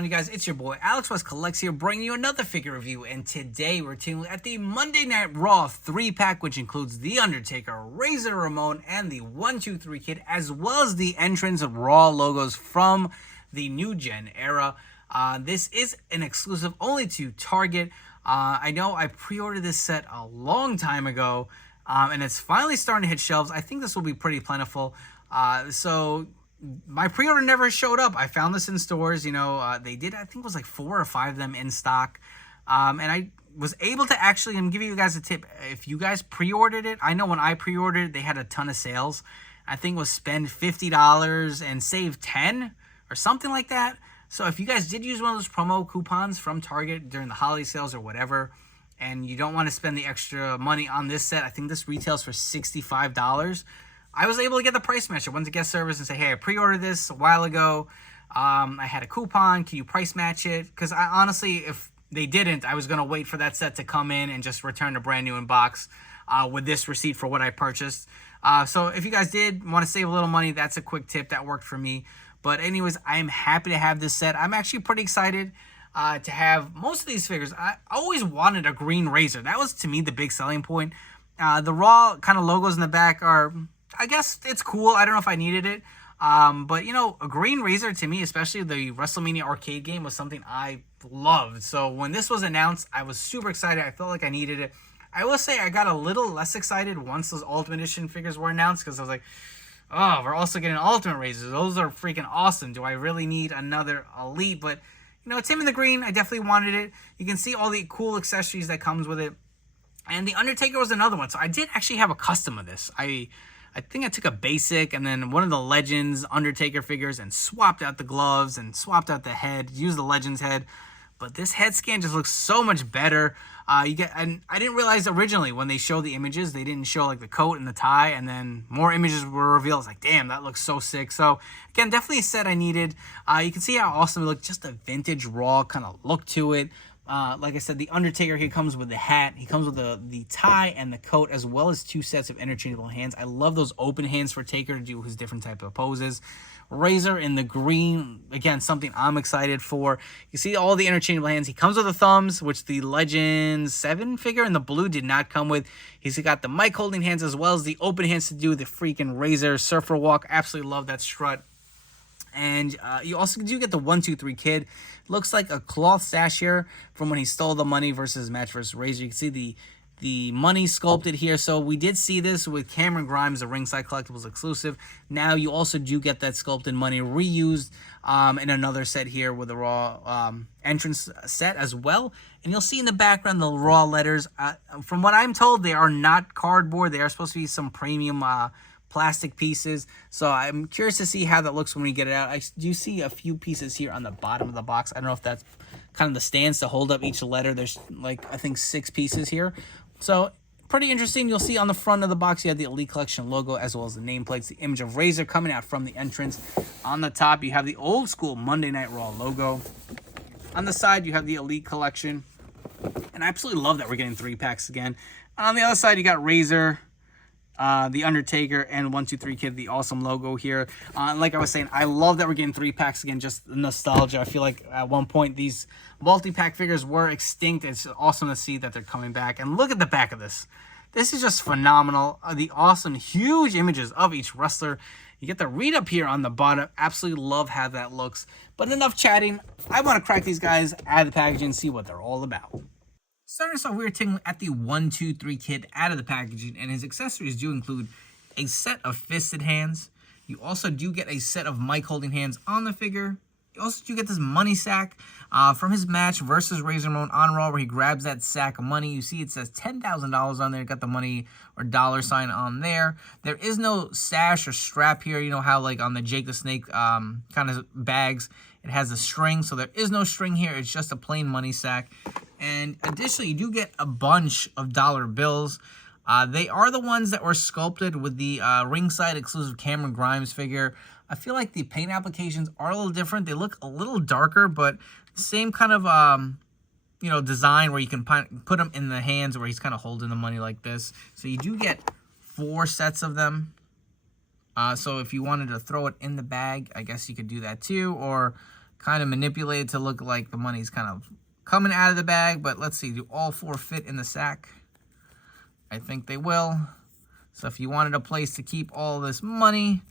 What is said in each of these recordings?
on, you guys? It's your boy Alex West Collects here, bringing you another figure review. And today we're taking at the Monday Night Raw 3-pack, which includes the Undertaker, Razor Ramon, and the 1-2-3 Kid, as well as the entrance of Raw logos from the New Gen era. This is an exclusive only to Target. I know I pre-ordered this set a long time ago, and it's finally starting to hit shelves. I think this will be pretty plentiful. So my pre-order never showed up. I found this in stores. They did, I think it was like 4 or 5 of them in stock. And I was able to actually, I'm giving you guys a tip. If you guys pre-ordered it, I know when I pre-ordered, they had a ton of sales. I think it was spend $50 and save 10 or something like that. So if you guys did use one of those promo coupons from Target during the holiday sales or whatever, and you don't want to spend the extra money on this set, I think this retails for $65. I was able to get the price match. I went to guest service and say, hey, I pre-ordered this a while ago. I had a coupon. Can you price match it? Because I honestly, if they didn't, I was going to wait for that set to come in and just return a brand new in box with this receipt for what I purchased. So if you guys did want to save a little money, that's a quick tip. That worked for me. But anyways, I am happy to have this set. I'm actually pretty excited to have most of these figures. I always wanted a green Razor. That was, to me, the big selling point. The Raw kind of logos in the back are, I guess it's cool. I don't know if I needed it. But, a green Razor to me, especially the WrestleMania arcade game, was something I loved. So when this was announced, I was super excited. I felt like I needed it. I will say I got a little less excited once those Ultimate Edition figures were announced, because I was like, oh, we're also getting Ultimate Razors. Those are freaking awesome. Do I really need another Elite? But, it's him in the green. I definitely wanted it. You can see all the cool accessories that comes with it. And the Undertaker was another one. So I did actually have a custom of this. I think I took a basic and then one of the Legends Undertaker figures and swapped out the gloves and swapped out the head, used the Legends head. But this head scan just looks so much better. And I didn't realize originally when they showed the images, they didn't show like the coat and the tie, and then more images were revealed. I was like, damn, that looks so sick. So again, definitely a set I needed. You can see how awesome it looked, just a vintage Raw kind of look to it. Like I said, the Undertaker here comes with the hat. He comes with the tie and the coat, as well as 2 sets of interchangeable hands. I love those open hands for Taker to do his different type of poses. Razor in the green, again, something I'm excited for. You see all the interchangeable hands. He comes with the thumbs, which the Legends 7 figure in the blue did not come with. He's got the mic holding hands, as well as the open hands to do the freaking Razor surfer walk. Absolutely love that strut. And you also do get the 1-2-3 Kid. Looks like a cloth sash here from when he stole the money versus match versus Razor. You can see the money sculpted here. So we did see this with Cameron Grimes, the Ringside Collectibles exclusive. Now you also do get that sculpted money reused in another set here with the Raw entrance set as well. And you'll see in the background the Raw letters. From what I'm told, they are not cardboard. They are supposed to be some premium plastic pieces. So I'm curious to see how that looks when we get it out. I do see a few pieces here on the bottom of the box. I don't know if that's kind of the stands to hold up each letter. There's like, I think 6 pieces here. So pretty interesting. You'll see on the front of the box, you have the Elite Collection logo, as well as the nameplates, the image of Razor coming out from the entrance. On the top, you have the old school Monday Night Raw logo. On the side, you have the Elite Collection. And I absolutely love that we're getting 3-packs again. And on the other side, you got Razor, the Undertaker, and 1-2-3 Kid, the awesome logo here. Like I was saying, I love that we're getting 3-packs again, just nostalgia. I feel like at one point these multi-pack figures were extinct. It's awesome to see that they're coming back. And look at the back of this. This is just phenomenal. The awesome, huge images of each wrestler. You get the read up here on the bottom. Absolutely love how that looks. But enough chatting. I want to crack these guys out of the packaging and see what they're all about. Starting us off, we're taking at the 1-2-3 Kid out of the packaging, and his accessories do include a set of fisted hands. You also do get a set of mic holding hands on the figure. You also do get this money sack from his match versus Razor Ramon on Raw, where he grabs that sack of money. You see it says $10,000 on there. Got the money or dollar sign on there. There is no sash or strap here. You know how like on the Jake the Snake kind of bags, it has a string. So there is no string here. It's just a plain money sack. And additionally, you do get a bunch of dollar bills. They are the ones that were sculpted with the ringside exclusive Cameron Grimes figure. I feel like the paint applications are a little different. They look a little darker, but same kind of, design where you can put them in the hands where he's kind of holding the money like this. So you do get 4 sets of them. So if you wanted to throw it in the bag, I guess you could do that too. Or kind of manipulated to look like the money's kind of coming out of the bag. But let's see, do all 4 fit in the sack? I think they will. So if you wanted a place to keep all this money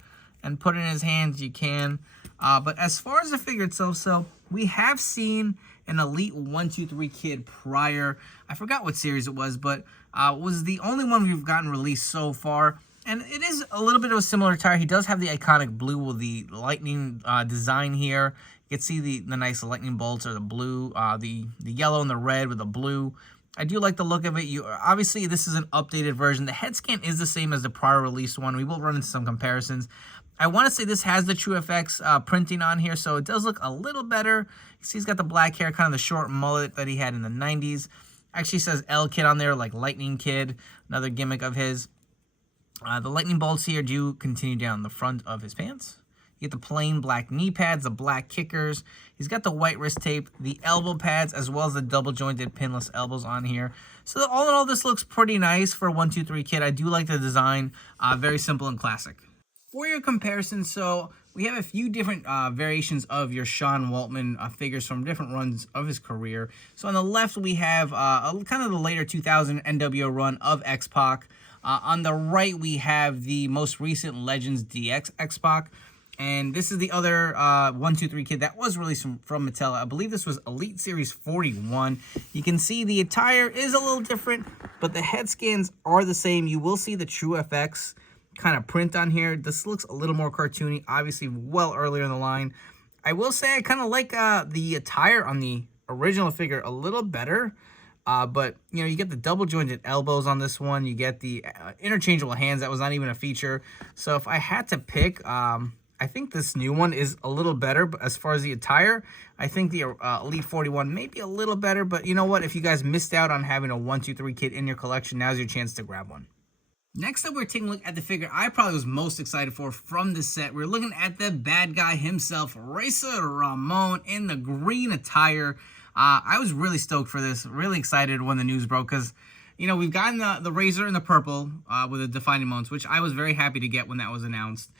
and put it in his hands, you can. But as far as the figure itself, so we have seen an Elite 1, 2, 3 kid prior. I forgot what series it was, but was the only one we've gotten released so far. And it is a little bit of a similar attire. He does have the iconic blue with the lightning design here. You can see the nice lightning bolts or the blue, the yellow and the red with the blue. I do like the look of it. Obviously, this is an updated version. The head scan is the same as the prior release one. We will run into some comparisons. I want to say this has the TrueFX printing on here, so it does look a little better. You see he's got the black hair, kind of the short mullet that he had in the 90s. Actually says L Kid on there, like Lightning Kid, another gimmick of his. The lightning bolts here do continue down the front of his pants. You get the plain black knee pads, the black kickers. He's got the white wrist tape, the elbow pads, as well as the double-jointed pinless elbows on here. So all in all, this looks pretty nice for a 1, 2, 3 kid. I do like the design. Very simple and classic. For your comparison, so we have a few different variations of your Sean Waltman figures from different runs of his career. So on the left, we have kind of the later 2000 NWO run of X-Pac. On the right, we have the most recent Legends DX X-Pac. And this is the other 1, 2, 3 kid that was released from Mattel. I believe this was Elite Series 41. You can see the attire is a little different, but the head scans are the same. You will see the TrueFX kind of print on here. This looks a little more cartoony, obviously well earlier in the line. I will say I kind of like the attire on the original figure a little better. But, you know, you get the double-jointed elbows on this one. You get the interchangeable hands. That was not even a feature. So if I had to pick... I think this new one is a little better, but as far as the attire, I think the Elite 41 may be a little better, but you know what? If you guys missed out on having a 1, 2, 3 kit in your collection, now's your chance to grab one. Next up, we're taking a look at the figure I probably was most excited for from this set. We're looking at the bad guy himself, Razor Ramon, in the green attire. I was really stoked for this, really excited when the news broke, because you know, we've gotten the Razor in the purple with the defining moments, which I was very happy to get when that was announced.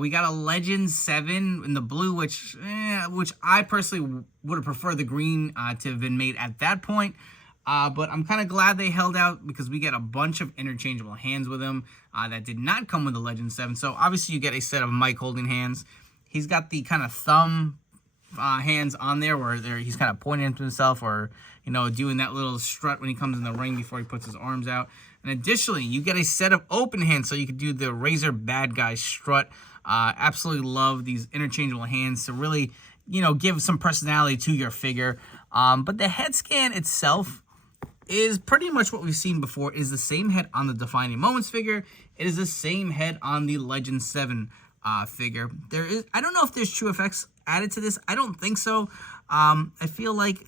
We got a Legend 7 in the blue, which I personally would have preferred the green to have been made at that point. But I'm kind of glad they held out because we get a bunch of interchangeable hands with him that did not come with the Legend 7. So obviously you get a set of Mike holding hands. He's got the kind of thumb hands on there where he's kind of pointing to himself or, you know, doing that little strut when he comes in the ring before he puts his arms out. And additionally, you get a set of open hands so you can do the Razor bad guy strut. Absolutely love these interchangeable hands to really, you know, give some personality to your figure. But the head scan itself is pretty much what we've seen before. It is the same head on the Defining Moments figure. It is the same head on the Legend 7 figure. I don't know if there's TrueFX added to this. I don't think so. I feel like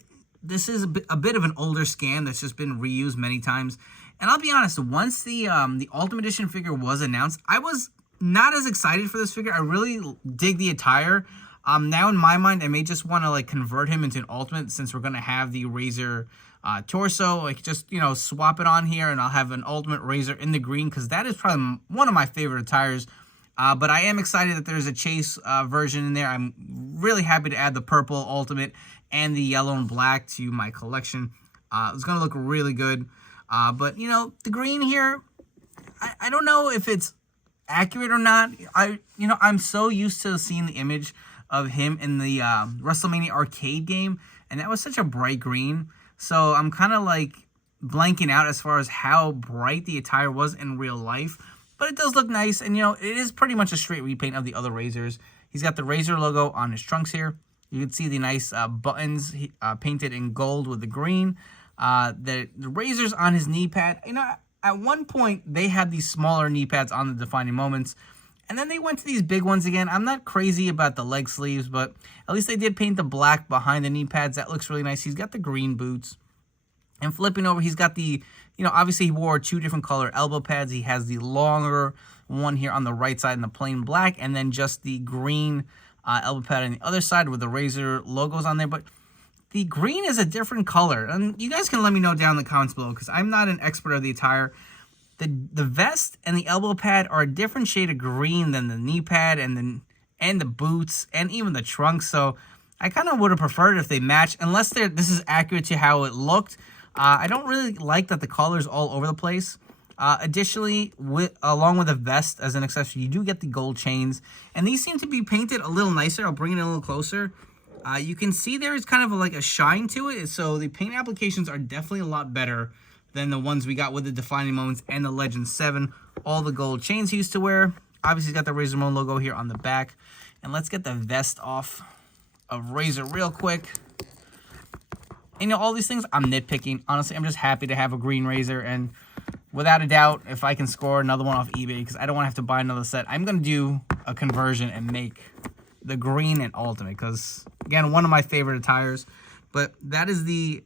this is a bit of an older scan that's just been reused many times. And I'll be honest, once the Ultimate Edition figure was announced, I was not as excited for this figure. I really dig the attire. Now in my mind, I may just want to like convert him into an Ultimate since we're going to have the Razor torso. Like just, you know, swap it on here and I'll have an Ultimate Razor in the green because that is probably one of my favorite attires. But I am excited that there's a Chase version in there. I'm really happy to add the purple Ultimate and the yellow and black to my collection. It's going to look really good. But, you know, the green here, I don't know if it's accurate or not. I'm so used to seeing the image of him in the WrestleMania arcade game, and that was such a bright green. So I'm kind of like blanking out as far as how bright the attire was in real life. But it does look nice, and, you know, it is pretty much a straight repaint of the other Razors. He's got the Razor logo on his trunks here. You can see the nice buttons painted in gold with the green. The Razors on his knee pad. You know, at one point, they had these smaller knee pads on the Defining Moments, and then they went to these big ones again. I'm not crazy about the leg sleeves, but at least they did paint the black behind the knee pads. That looks really nice. He's got the green boots. And flipping over, he's got the, you know, obviously he wore 2 different color elbow pads. He has the longer one here on the right side in the plain black, and then just the green elbow pad on the other side with the Razor logos on there. But the green is a different color. And you guys can let me know down in the comments below because I'm not an expert of the attire. The vest and the elbow pad are a different shade of green than the knee pad and the boots and even the trunks. So I kind of would have preferred if they match, unless this is accurate to how it looked. I don't really like that the color's all over the place. Additionally, along with a vest as an accessory, you do get the gold chains, and these seem to be painted a little nicer. I'll bring it in a little closer. You can see there is kind of like a shine to it, so the paint applications are definitely a lot better than the ones we got with the Defining Moments and the Legend 7. All the gold chains he used to wear. Obviously, he's got the Razor Ramon logo here on the back. And let's get the vest off of Razor real quick. And all these things, I'm nitpicking. Honestly, I'm just happy to have a green Razor. And without a doubt, if I can score another one off eBay, because I don't want to have to buy another set, I'm going to do a conversion and make the green and ultimate. Because, again, one of my favorite attires. But that is the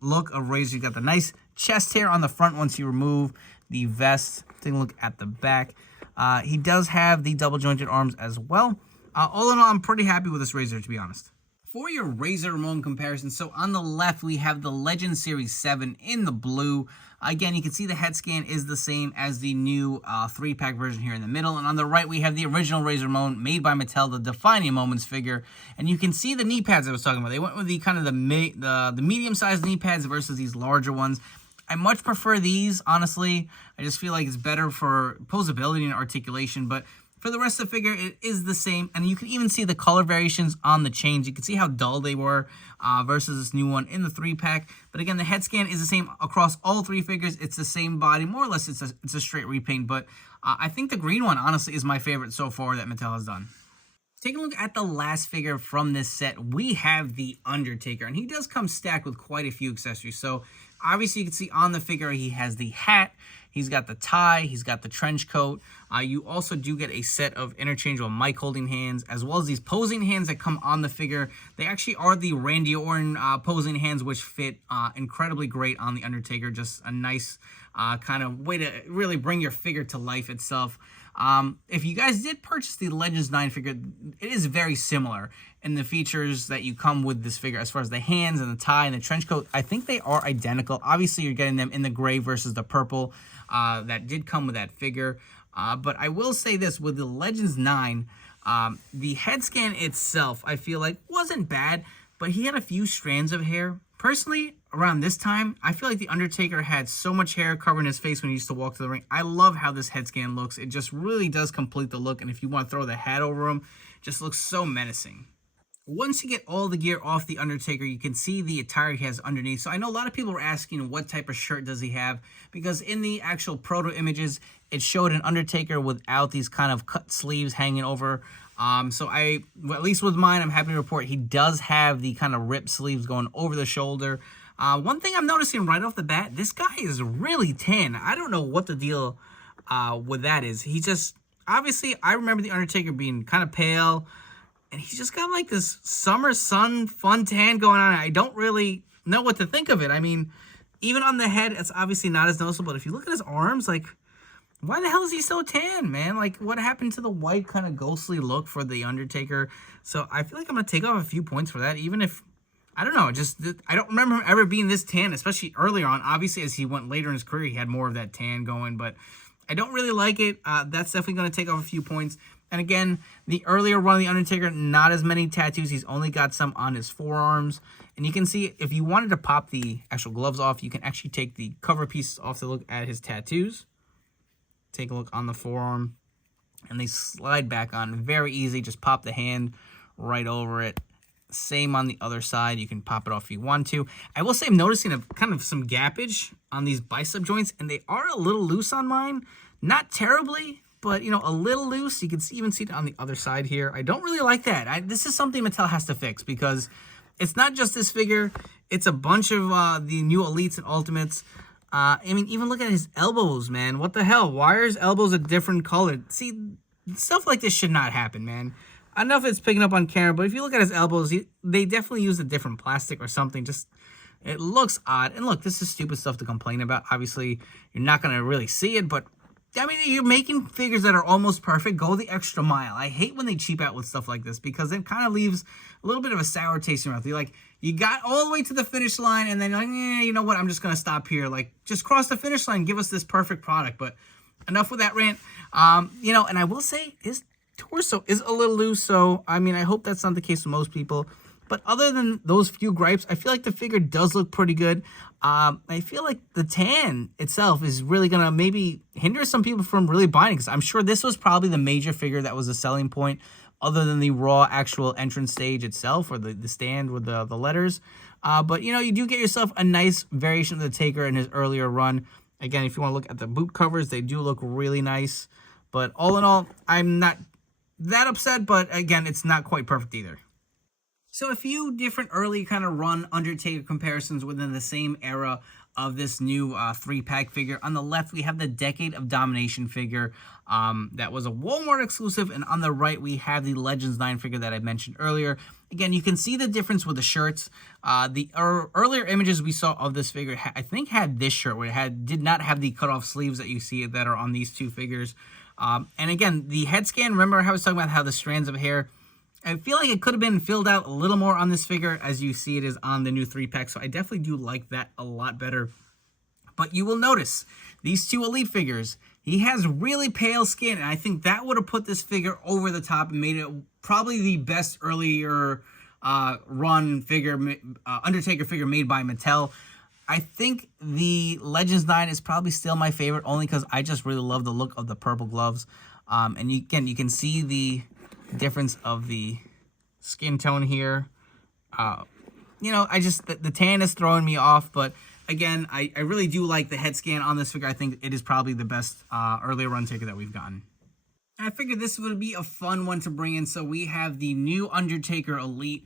look of Razor. You got the nice chest hair on the front once you remove the vest. Take a look at the back. He does have the double jointed arms as well. All in all, I'm pretty happy with this Razor, to be honest. For your Razor Ramon comparison, so on the left, we have the Legend Series 7 in the blue. Again, you can see the head scan is the same as the new 3-pack version here in the middle. And on the right, we have the original Razor Ramon made by Mattel, the Defining Moments figure. And you can see the knee pads I was talking about. They went with the kind of the medium-sized knee pads versus these larger ones. I much prefer these, honestly. I just feel like it's better for posability and articulation, but for the rest of the figure, it is the same. And you can even see the color variations on the chains. You can see how dull they were versus this new one in the 3-pack. But again, the head scan is the same across all 3 figures. It's the same body. More or less, it's a straight repaint. But I think the green one, honestly, is my favorite so far that Mattel has done. Taking a look at the last figure from this set, we have the Undertaker. And he does come stacked with quite a few accessories. So obviously, you can see on the figure, he has the hat. He's got the tie. He's got the trench coat. You also do get a set of interchangeable mic holding hands, as well as these posing hands that come on the figure. They actually are the Randy Orton posing hands, which fit incredibly great on the Undertaker. Just a nice kind of way to really bring your figure to life itself. If you guys did purchase the Legends 9 figure, it is very similar in the features that you come with this figure as far as the hands and the tie and the trench coat. I think they are identical. Obviously, you're getting them in the gray versus the purple that did come with that figure. But I will say this, with the Legends 9, the head scan itself, I feel like, wasn't bad, but he had a few strands of hair. Personally, around this time, I feel like the Undertaker had so much hair covering his face when he used to walk to the ring. I love how this head scan looks. It just really does complete the look, and if you want to throw the hat over him, it just looks so menacing. Once you get all the gear off the Undertaker, you can see the attire he has underneath. So I know a lot of people were asking what type of shirt does he have, because in the actual proto images, it showed an Undertaker without these kind of cut sleeves hanging over. So at least with mine, I'm happy to report he does have the kind of ripped sleeves going over the shoulder. One thing I'm noticing right off the bat, this guy is really tan. I don't know what the deal with that is. He just, obviously, I remember the Undertaker being kind of pale, and he's just got like this summer sun fun tan going on. I don't really know what to think of it. I mean, even on the head, it's obviously not as noticeable. But if you look at his arms, like, why the hell is he so tan, man? Like, what happened to the white kind of ghostly look for the Undertaker? So I feel like I'm going to take off a few points for that, even if, I don't know, just, I don't remember him ever being this tan, especially earlier on. Obviously, as he went later in his career, he had more of that tan going, but I don't really like it. That's definitely going to take off a few points. And again, the earlier run of The Undertaker, not as many tattoos. He's only got some on his forearms. And you can see, if you wanted to pop the actual gloves off, you can actually take the cover pieces off to look at his tattoos. Take a look on the forearm. And they slide back on very easy. Just pop the hand right over it. Same on the other side. You can pop it off if you want to. I will say I'm noticing a kind of some gappage on these bicep joints. And they are a little loose on mine. Not terribly, but, you know, a little loose. You can even see it on the other side here. I don't really like that. This is something Mattel has to fix, because it's not just this figure. It's a bunch of the new Elites and Ultimates. I mean, even look at his elbows, man. What the hell? Why are his elbows a different color? See, stuff like this should not happen, man. I don't know if it's picking up on camera, but if you look at his elbows, they definitely use a different plastic or something. Just, it looks odd. And look, this is stupid stuff to complain about. Obviously, you're not going to really see it, but I mean, you're making figures that are almost perfect. Go the extra mile. I hate when they cheap out with stuff like this, because it kind of leaves a little bit of a sour taste in your mouth. You're like, you got all the way to the finish line, and then you're like, you know what? I'm just going to stop here. Like, just cross the finish line. Give us this perfect product. But enough with that rant. You know, and I will say his torso is a little loose. So, I mean, I hope that's not the case with most people. But other than those few gripes, I feel like the figure does look pretty good. I feel like the tan itself is really going to maybe hinder some people from really buying it, because I'm sure this was probably the major figure that was a selling point other than the Raw actual entrance stage itself, or the stand with the letters. But, you know, you do get yourself a nice variation of the Taker in his earlier run. Again, if you want to look at the boot covers, they do look really nice. But all in all, I'm not that upset, but again, it's not quite perfect either. So a few different early kind of run Undertaker comparisons within the same era of this new 3-pack figure. On the left, we have the Decade of Domination figure that was a Walmart exclusive. And on the right, we have the Legends 9 figure that I mentioned earlier. Again, you can see the difference with the shirts. The earlier images we saw of this figure, I think, had this shirt where it did not have the cutoff sleeves that you see that are on these two figures. And again, the head scan, remember how I was talking about how the strands of hair, I feel like it could have been filled out a little more on this figure, as you see it is on the new 3-pack. So I definitely do like that a lot better. But you will notice these two Elite figures, he has really pale skin. And I think that would have put this figure over the top and made it probably the best earlier run figure, Undertaker figure made by Mattel. I think the Legends 9 is probably still my favorite, only because I just really love the look of the purple gloves. And you can see the difference of the skin tone here. You know, the tan is throwing me off, but again, I really do like the head scan on this figure. I think it is probably the best earlier run Taker that we've gotten. I figured this would be a fun one to bring in. So we have the new Undertaker Elite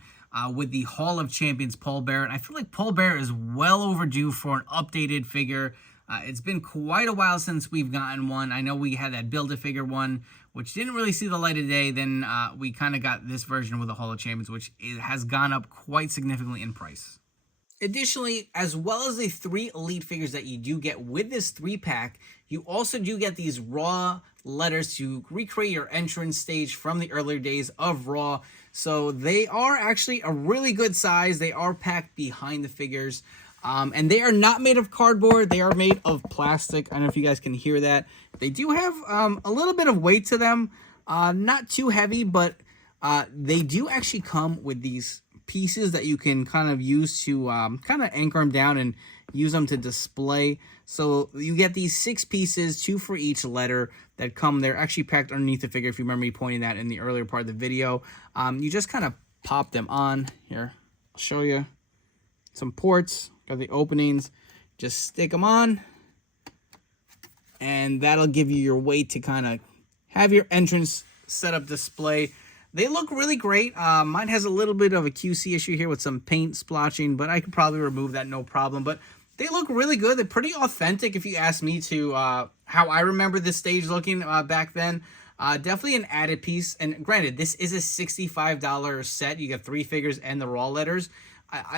with the Hall of Champions Paul Bearer. And I feel like Paul Bearer is well overdue for an updated figure. It's been quite a while since we've gotten one. I know we had that Build-A-Figure one, which didn't really see the light of day. Then we kind of got this version with the Hall of Champions, which has gone up quite significantly in price. Additionally, as well as the 3 Elite figures that you do get with this 3-pack, you also do get these Raw letters to recreate your entrance stage from the earlier days of Raw. So they are actually a really good size. They are packed behind the figures. And they are not made of cardboard. They are made of plastic. I don't know if you guys can hear that. They do have a little bit of weight to them. Not too heavy, but they do actually come with these pieces that you can kind of use to kind of anchor them down and use them to display. So you get these 6 pieces, 2 for each letter that come. They're actually packed underneath the figure, if you remember me pointing that in the earlier part of the video. You just kind of pop them on. Here, I'll show you. Some ports. Got the openings, just stick them on, and that'll give you your weight to kind of have your entrance setup display. They look really great. Mine has a little bit of a QC issue here with some paint splotching, but I could probably remove that, no problem. But they look really good. They're pretty authentic, if you ask me, to how I remember this stage looking back then. Definitely an added piece. And granted, this is a $65 set. You get 3 figures and the Raw letters.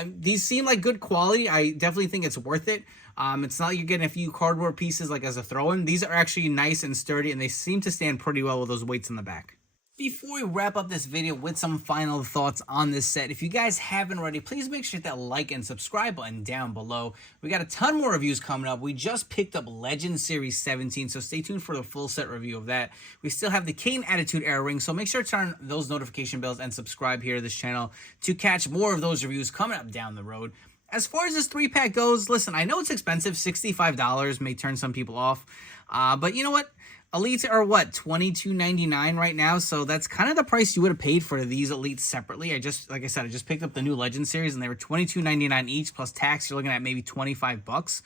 These seem like good quality. I definitely think it's worth it. It's not like you're getting a few cardboard pieces like as a throw-in. These are actually nice and sturdy, and they seem to stand pretty well with those weights in the back. Before we wrap up this video with some final thoughts on this set, if you guys haven't already, please make sure to hit that like and subscribe button down below. We got a ton more reviews coming up. We just picked up Legend Series 17, so stay tuned for the full set review of that. We still have the Kane Attitude Era ring, so make sure to turn those notification bells and subscribe here to this channel to catch more of those reviews coming up down the road. As far as this 3-pack goes, listen, I know it's expensive. $65 may turn some people off, but you know what? Elites are what, $22.99 right now, so that's kind of the price you would have paid for these Elites separately. Like I said, I just picked up the new Legend series, and they were $22.99 each plus tax. You're looking at maybe $25.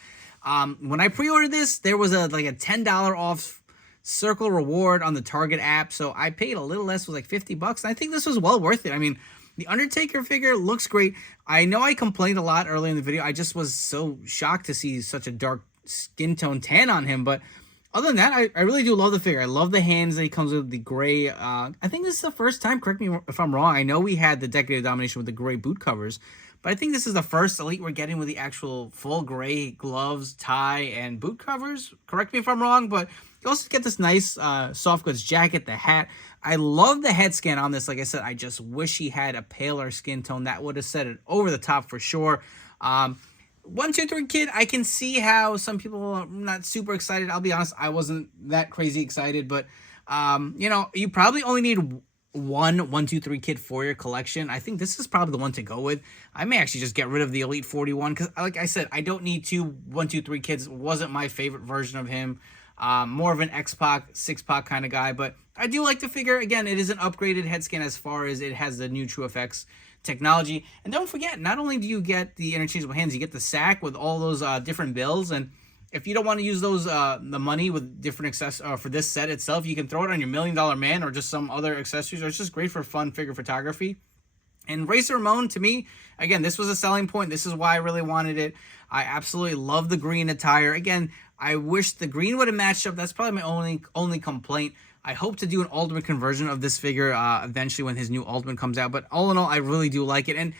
When I pre-ordered this, there was like a $10 off Circle reward on the Target app, so I paid a little less, it was like $50, and I think this was well worth it. I mean, the Undertaker figure looks great. I know I complained a lot earlier in the video. I just was so shocked to see such a dark skin tone tan on him, but other than that, I really do love the figure. I love the hands that he comes with, the gray. I think this is the first time, correct me if I'm wrong, I know we had the Decade of Domination with the gray boot covers, but I think this is the first Elite we're getting with the actual full gray gloves, tie, and boot covers. Correct me if I'm wrong, but you also get this nice soft goods jacket, the hat. I love the head scan on this. Like I said, I just wish he had a paler skin tone. That would have set it over the top for sure. 1, 2, 3 Kid, I can see how some people are not super excited. I'll be honest, I wasn't that crazy excited, but you know, you probably only need 1, 2, 3 kid for your collection, I think this is probably the one to go with. I may actually just get rid of the Elite 41 because, like I said, I don't need 1, 2, 3 kids. Wasn't my favorite version of him. More of an X-Pac, 6-Pac kind of guy, but I do like the figure. Again, it is an upgraded head scan as far as it has the new TrueFX technology. And don't forget, not only do you get the interchangeable hands, you get the sack with all those different bills. And if you don't want to use those the money with different accessories for this set itself, you can throw it on your $1 Million Man or just some other accessories. Or it's just great for fun figure photography. And Razor Ramon, to me, again, this was a selling point. This is why I really wanted it. I absolutely love the green attire. Again, I wish the green would have matched up. That's probably my only complaint. I hope to do an Ultimate conversion of this figure eventually when his new Ultimate comes out. But all in all, I really do like it. And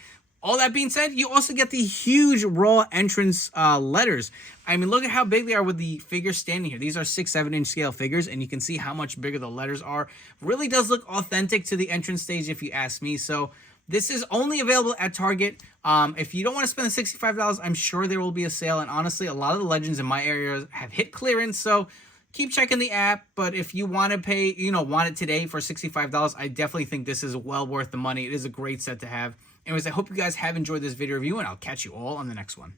all that being said, you also get the huge Raw entrance letters. I mean, look at how big they are with the figure standing here. These are 6-7 inch scale figures, and you can see how much bigger the letters are. Really does look authentic to the entrance stage, if you ask me. So this is only available at Target. If you don't want to spend the $65, I'm sure there will be a sale. And honestly, a lot of the legends in my area have hit clearance. So keep checking the app. But if you want to pay, want it today for $65, I definitely think this is well worth the money. It is a great set to have. Anyways, I hope you guys have enjoyed this video review, and I'll catch you all on the next one.